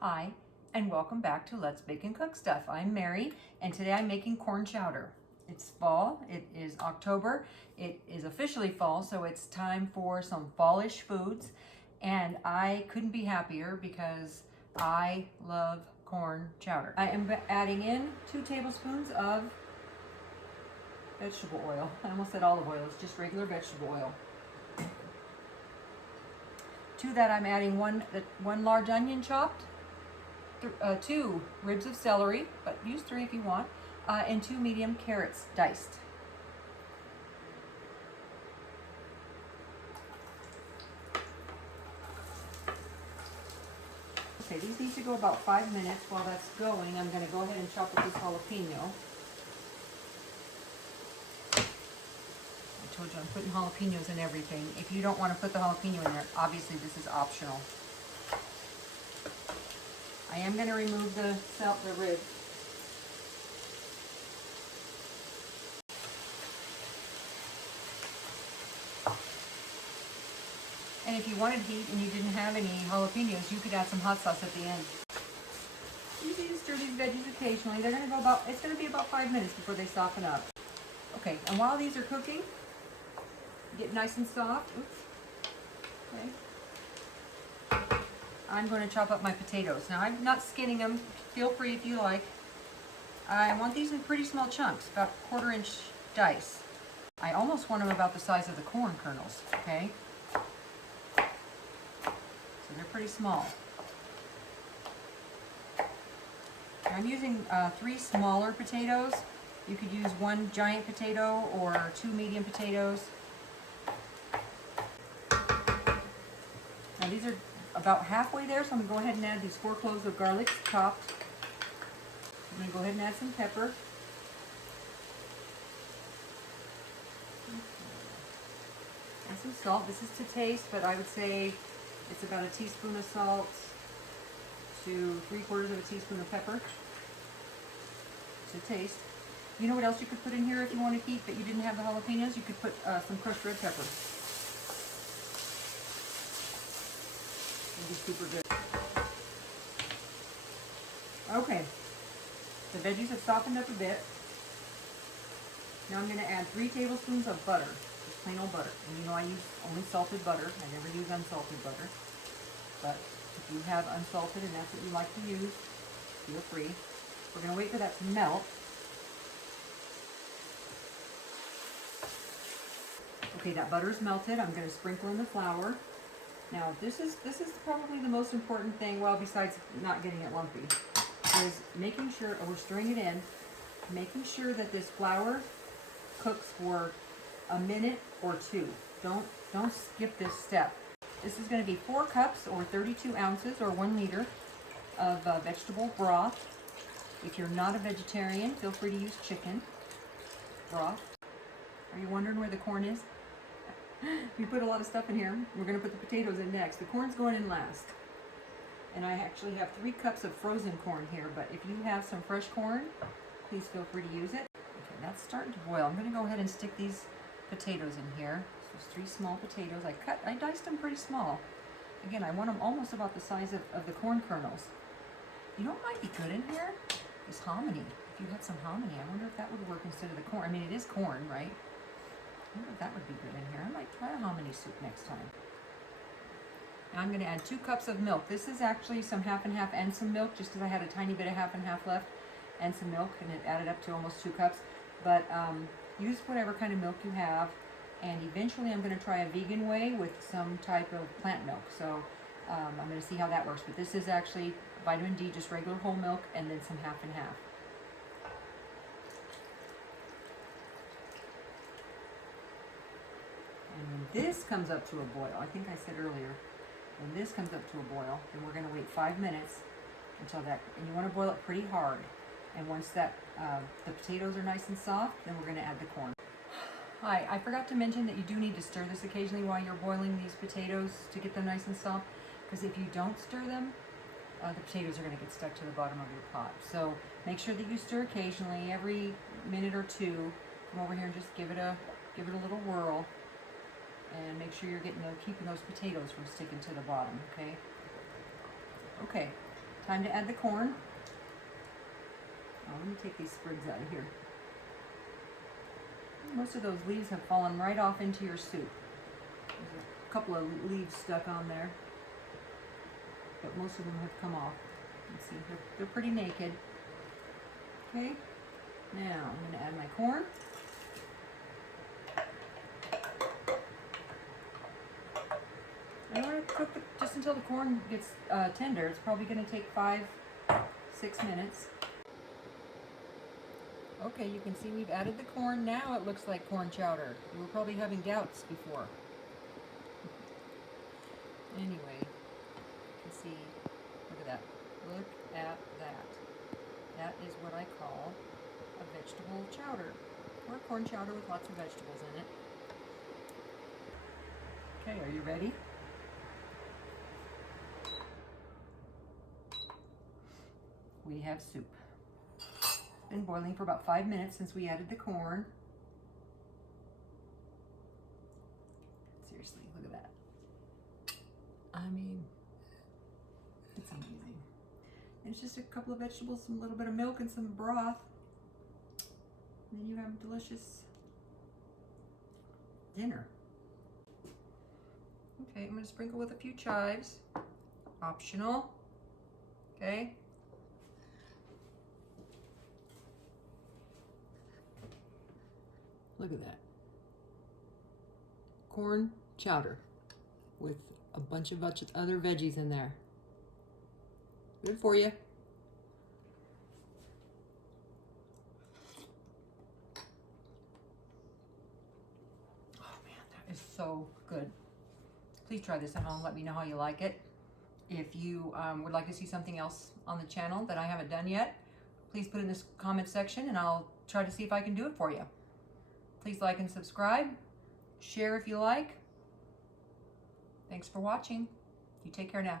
Hi, and welcome back to Let's Bake and Cook Stuff. I'm Mary, and today I'm making corn chowder. It's fall, it is October, it is officially fall, so it's time for some fallish foods, and I couldn't be happier because I love corn chowder. I am adding in 2 tablespoons of vegetable oil. I almost said olive oil, it's just regular vegetable oil. To that I'm adding one large onion chopped, 2 ribs of celery, but use 3 if you want, and 2 medium carrots diced. Okay, these need to go about 5 minutes. While that's going, I'm going to go ahead and chop up this jalapeno. I told you I'm putting jalapenos in everything. If you don't want to put the jalapeno in there, obviously this is optional. I am going to remove the rib. And if you wanted heat and you didn't have any jalapenos, you could add some hot sauce at the end. You need to stir these veggies occasionally. They're going to go it's going to be about 5 minutes before they soften up. Okay, and while these are cooking, get nice and soft. Oops. Okay. I'm going to chop up my potatoes. Now, I'm not skinning them. Feel free if you like. I want these in pretty small chunks, about 1/4 inch dice. I almost want them about the size of the corn kernels, okay? So they're pretty small. I'm using 3 smaller potatoes. You could use 1 giant potato or 2 medium potatoes. Now these are about halfway there, so I'm going to go ahead and add these 4 cloves of garlic chopped. I'm going to go ahead and add some pepper. And some salt. This is to taste, but I would say it's about a teaspoon of salt to 3/4 of a teaspoon of pepper to taste. You know what else you could put in here if you wanted heat but you didn't have the jalapenos? You could put some crushed red pepper. It'd be super good. Okay, the veggies have softened up a bit. Now I'm going to add 3 tablespoons of butter, just plain old butter. And you know I use only salted butter. I never use unsalted butter. But if you have unsalted and that's what you like to use, feel free. We're going to wait for that to melt. Okay, that butter's melted. I'm going to sprinkle in the flour. Now this is probably the most important thing, well, besides not getting it lumpy, is making sure, we're stirring it in, making sure that this flour cooks for a minute or 2. Don't skip this step. This is going to be 4 cups or 32 ounces or 1 liter of vegetable broth. If you're not a vegetarian, feel free to use chicken broth. Are you wondering where the corn is? We put a lot of stuff in here. We're going to put the potatoes in next. The corn's going in last. And I actually have 3 cups of frozen corn here, but if you have some fresh corn, please feel free to use it. Okay, that's starting to boil. I'm going to go ahead and stick these potatoes in here. So it's 3 small potatoes. I diced them pretty small. Again, I want them almost about the size of the corn kernels. You know what might be good in here? Is hominy. If you had some hominy, I wonder if that would work instead of the corn. I mean, it is corn, right? I wonder if that would be good in here. I might try a hominy soup next time. Now I'm going to add 2 cups of milk. This is actually some half and half and some milk, just because I had a tiny bit of half and half left and some milk, and it added up to almost 2 cups. But use whatever kind of milk you have, and eventually I'm going to try a vegan way with some type of plant milk. So I'm going to see how that works. But this is actually vitamin D, just regular whole milk, and then some half and half. And when this comes up to a boil, I think I said earlier, when this comes up to a boil, then we're going to wait 5 minutes until that, and you want to boil it pretty hard. And once that the potatoes are nice and soft, then we're going to add the corn. Hi, I forgot to mention that you do need to stir this occasionally while you're boiling these potatoes to get them nice and soft, because if you don't stir them, the potatoes are going to get stuck to the bottom of your pot. So make sure that you stir occasionally, every minute or 2. Come over here and just give it a little whirl. And make sure you're keeping those potatoes from sticking to the bottom, okay? Okay, Time to add the corn. Oh, let me take these sprigs out of here. Most of those leaves have fallen right off into your soup. There's a couple of leaves stuck on there, but most of them have come off. Let's see, they're pretty naked. Okay, now I'm going to add my corn. I'm going to cook it just until the corn gets tender. It's probably going to take 5-6 minutes. Okay, you can see we've added the corn. Now it looks like corn chowder. You were probably having doubts before. Anyway, you can see, look at that. Look at that. That is what I call a vegetable chowder, or a corn chowder with lots of vegetables in it. Okay, are you ready? We have soup. Been boiling for about 5 minutes since we added the corn. Seriously, look at that. I mean, it's amazing. And it's just a couple of vegetables, some little bit of milk, and some broth. And then you have a delicious dinner. Okay, I'm going to sprinkle with a few chives. Optional. Okay. Look at that. Corn chowder with a bunch of other veggies in there. Good for you. Oh man, that is so good. Please try this at home. Let me know how you like it. If you would like to see something else on the channel that I haven't done yet, please put it in this comment section and I'll try to see if I can do it for you. Please like and subscribe. Share if you like. Thanks for watching. You take care now.